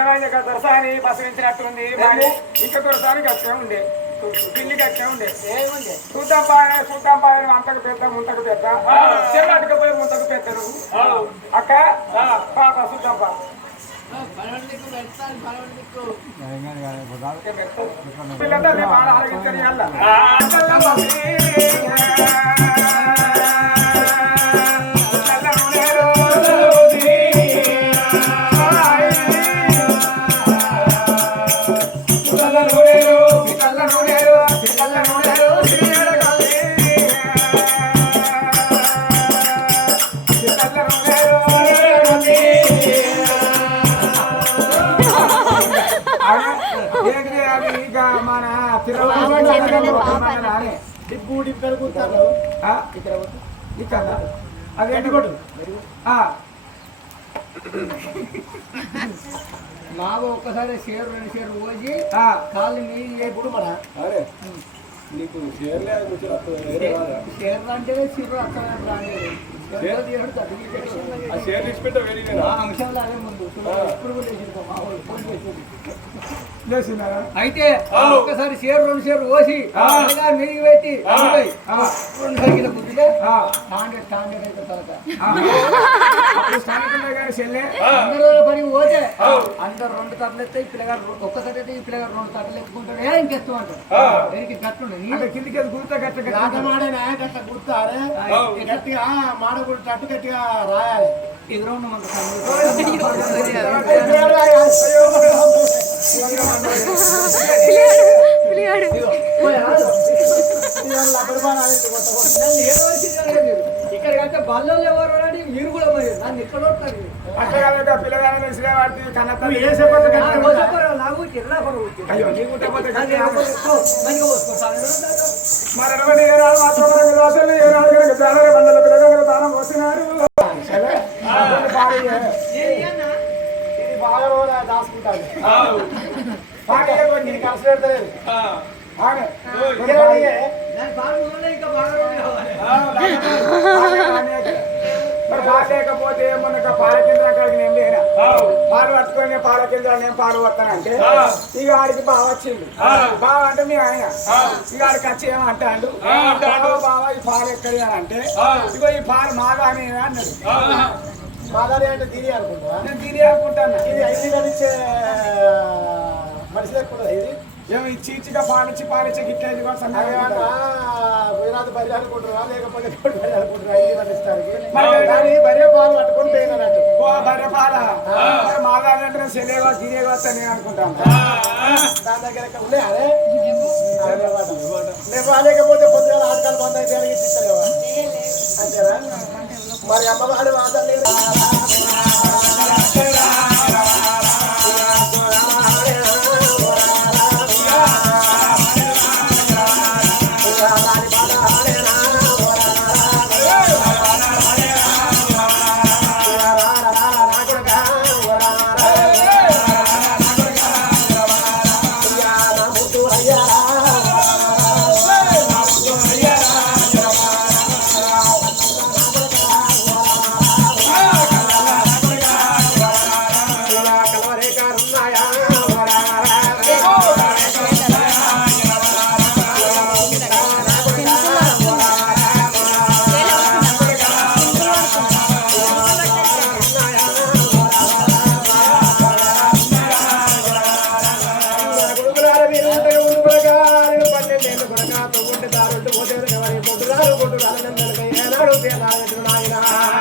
ఏమైంది ఇక దొరసాని బసవించినట్టుంది మరి ఇంకా దొరసానికి వచ్చే ఉండే పిల్లికి వచ్చే ఉండే చూద్దాం పాయన అంతకు పెద్ద ముంతకు పెద్ద చెల్లట్టుకపోయి ముంతకు పెద్దరు అక్క పాప చూద్దాం పా పిల్లలు బాగా ఆరోగించని మన అదేంటి కూడా మాకు ఒక్కసారి షేర్ 2 షేర్లు పోసి కాళ్ళు నీళ్ళు ఎప్పుడు మన నీకు షేర్లు అంటే చిరు అంశంలో అదే ముందు ఇప్పుడు అయితే ఒక్కసారి షేర్ 2 షేర్లు పోసి నీళ్ళు పెట్టి 2 సైకిల్ బుద్ధిగా స్టాండర్డ్ అయితే తలక పని పోతే అందరు 2 తట్టలు ఎత్తాయి పిల్లగారు ఒక్కసారి అయితే ఈ పిల్లగారు 2 తట్టలు ఎక్కుంటాడు ఇంకెత్తు అంటాడు దీనికి గట్లుండే కిందికి గుర్తా గట్టిగా గుర్తారే గట్టిగా మాడకూడదు గట్టిగా రాయాలి ఇది 2 మంది ఇక్కడికంటే బల్లో ఎవరు మీరు కూడా మరి నన్ను ఇక్కడ పిల్లగానే బాగా దాచుకుంటాను కలిసి పెడతలేదు లేకపోతే మొన్న పాల కేంద్రం అక్కడికి నేను లేనా పాలు పట్టుకొని పాల కేంద్రాలు నేను పాలు పడతానంటే ఇక ఆడికి బాగా వచ్చిండు బావ అంటే మీ ఆయన ఇక ఆడికి వచ్చి ఏమంటాడు బావ ఈ పాలు ఎక్కడి అని అంటే ఇగో ఈ పాలు మాదానే అన్నాడు మాదాని అంటే దీని అనుకుంటా నేను దీని అనుకుంటాను ఇది 5 గడిచే మనిషి లేకుండా ఇది ఏమి చీచిగా పాలిచ్చి గిట్ల గుజరాత్ బరి అనుకుంటున్నా లేకపోతే బర్రె పాలు పట్టుకొని పోయినట్టు బర్రె పాల మాదాలంటే సెలేవా గిరేవా నేను అనుకుంటాను దాని దగ్గర ఉండే అదే లేకపోతే పొద్దుగా ఆటకాలు బంద్ అయితే ఇస్తలేవా అంతేనా మరి అమ్మవాడు వాదం లేదు కొడుకు